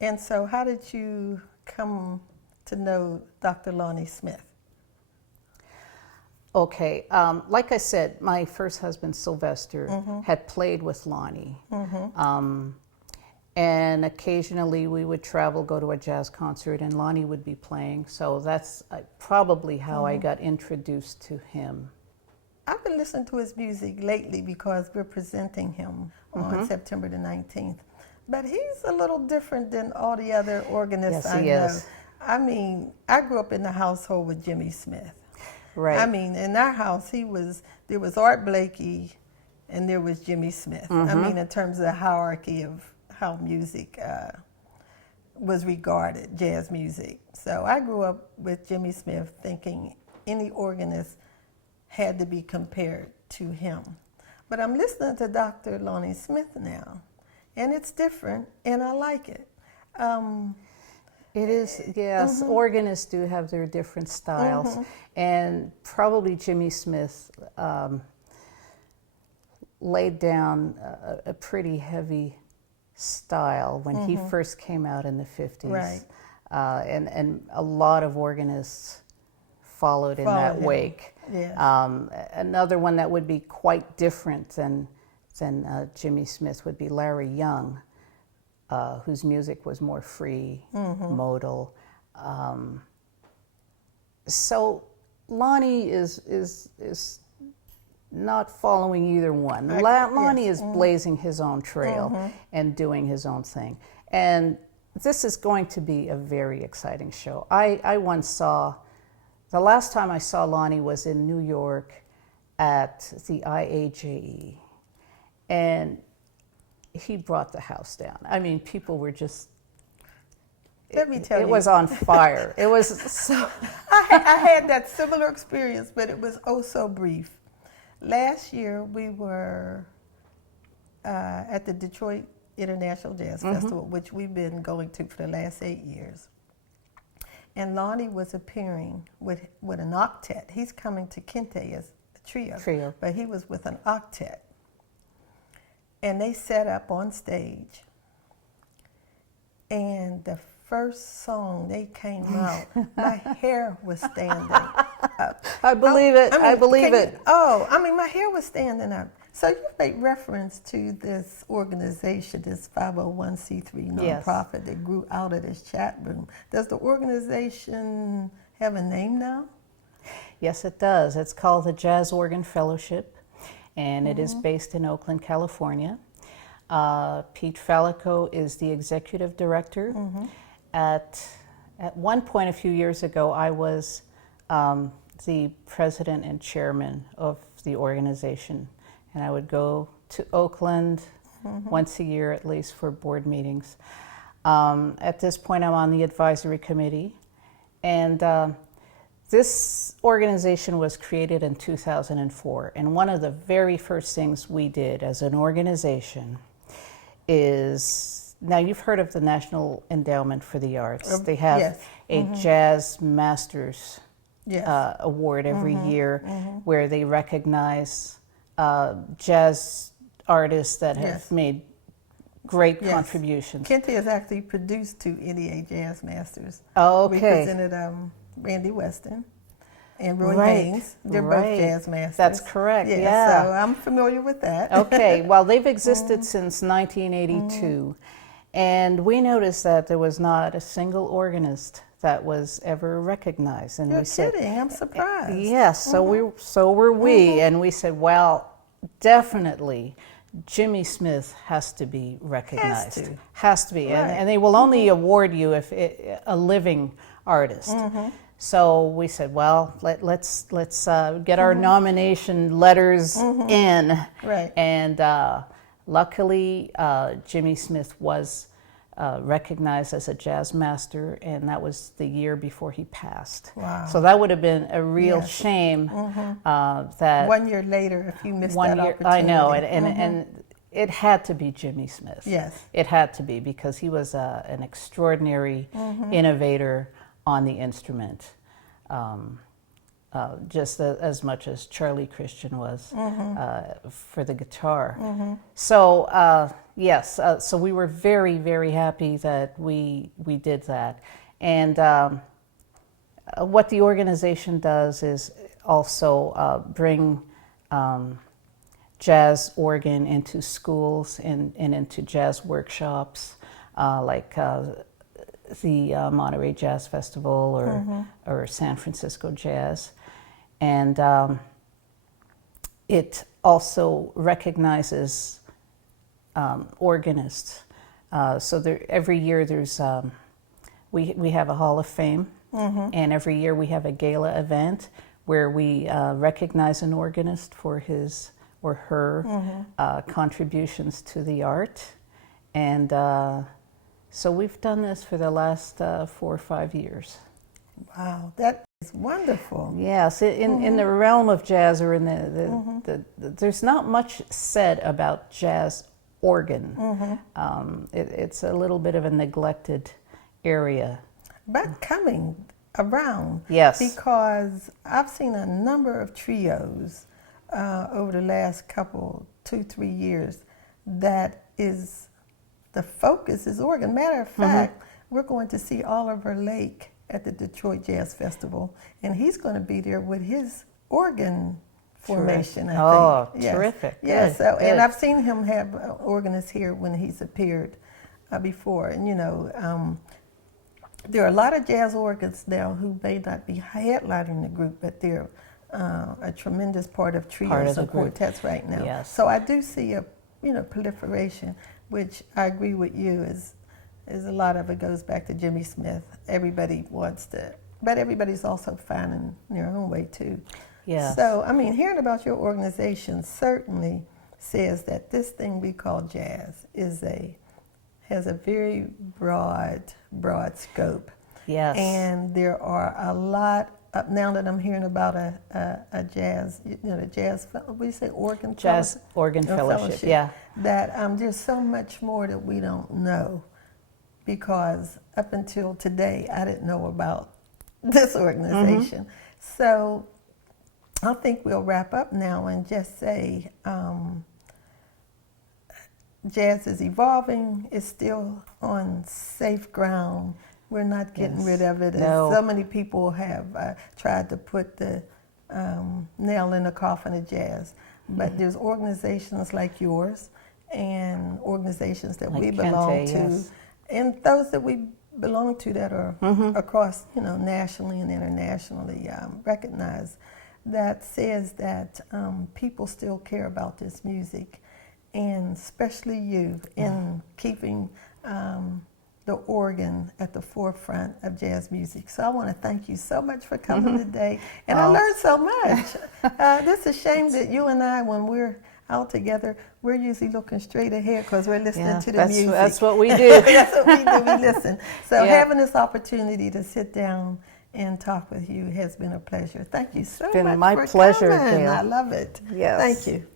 And so how did you come to know Dr. Lonnie Smith? Okay, like I said, my first husband, Sylvester, had played with Lonnie. And occasionally we would travel, go to a jazz concert, and Lonnie would be playing. So that's probably how I got introduced to him. I've been listening to his music lately because we're presenting him on September the 19th. But he's a little different than all the other organists I know. Is. I mean, I grew up in the household with Jimmy Smith. Right. I mean, in our house, there was Art Blakey and there was Jimmy Smith. I mean, in terms of the hierarchy of how music was regarded, jazz music. So I grew up with Jimmy Smith thinking any organist had to be compared to him. But I'm listening to Dr. Lonnie Smith now, and it's different, and I like it. It is, yes. Organists do have their different styles. And probably Jimmy Smith laid down a pretty heavy style when he first came out in the 50s. Right. And a lot of organists followed in that him. wake. Yeah. Another one that would be quite different than Jimmy Smith would be Larry Young, whose music was more free, modal. So Lonnie is not following either one. Lonnie is blazing his own trail and doing his own thing. And this is going to be a very exciting show. I once saw, the last time I saw Lonnie was in New York at the IAJE. And he brought the house down. I mean, people were just, Let me tell you. It was on fire. It was so. I had that similar experience, but it was oh so brief. Last year, we were at the Detroit International Jazz Festival, which we've been going to for the last 8 years. And Lonnie was appearing with an octet. He's coming to Kente as a trio, but he was with an octet. And they set up on stage, and the first song they came out, my hair was standing up. I believe it. I believe it. I mean, my hair was standing up. So you make reference to this organization, this 501c3 nonprofit that grew out of this chat room. Does the organization have a name now? Yes, it does. It's called the Jazz Organ Fellowship, and it is based in Oakland, California. Pete Fallico is the executive director. At one point a few years ago, I was the president and chairman of the organization, and I would go to Oakland once a year at least for board meetings. At this point, I'm on the advisory committee, and this organization was created in 2004, and one of the very first things we did as an organization is, now you've heard of the National Endowment for the Arts. They have a Jazz Masters award every year where they recognize jazz artists that have made great contributions. Kente has actually produced 2 NEA Jazz Masters. Oh, okay. We presented Randy Weston and Roy Haynes. They're both jazz masters. That's correct, yeah. So I'm familiar with that. Okay, well, they've existed since 1982, and we noticed that there was not a single organist that was ever recognized. And You're kidding, I'm surprised. Yes, so were we, and we said, well, definitely Jimmy Smith has to be recognized. Has to be. Right. And they will only award you if a living artist. So we said, well, let's get our nomination letters in. Right. And luckily, Jimmy Smith was recognized as a jazz master, and that was the year before he passed. Wow. So that would have been a real shame that 1 year later, if you missed that opportunity. I know, and it had to be Jimmy Smith. Yes. It had to be, because he was an extraordinary innovator on the instrument. just as much as Charlie Christian was for the guitar. So yes, so we were very, very happy that we did that. And what the organization does is also bring jazz organ into schools and into jazz workshops, like the Monterey Jazz Festival or San Francisco Jazz. And it also recognizes organists. So every year there's, we have a Hall of Fame, and every year we have a gala event where we recognize an organist for his or her contributions to the art. And so we've done this for the last 4 or 5 years. Wow, that is wonderful. Yes, in the realm of jazz, or in there's not much said about jazz organ. It's a little bit of a neglected area. But coming around, yes, because I've seen a number of trios over the last 2-3 years that is, the focus is organ. Matter of fact, we're going to see Oliver Lake at the Detroit Jazz Festival, and he's going to be there with his organ formation, I think. Oh, yes. terrific. Yes, Good, so, good. and I've seen him have organists here when he's appeared before. And, you know, there are a lot of jazz organs now who may not be headlining the group, but they're a tremendous part of trios and quartets right now. Yes. So I do see a proliferation, which I agree with you is a lot of it goes back to Jimmy Smith. Everybody wants to, but everybody's also finding their own way too. Yes. So I mean, hearing about your organization certainly says that this thing we call jazz has a very broad scope. Yes. And there are a lot. Now that I'm hearing about a jazz, the jazz, what do you say, organ? Jazz organ fellowship, yeah. That there's so much more that we don't know, because up until today, I didn't know about this organization. So I think we'll wrap up now and just say jazz is evolving. It's still on safe ground. We're not getting rid of it. No. As so many people have tried to put the nail in the coffin of jazz. But there's organizations like yours and organizations that like we Kente, belong to, yes. and those that we belong to that are across, nationally and internationally recognized, that says that people still care about this music, and especially you in keeping the organ at the forefront of jazz music. So I want to thank you so much for coming today. And I learned so much. This is a shame that you and I, when we're out together, we're usually looking straight ahead because we're listening to the music. That's what we do. That's what we do. We listen. So having this opportunity to sit down and talk with you has been a pleasure. Thank you so much for my pleasure, coming. Gail. I love it. Yes. Thank you.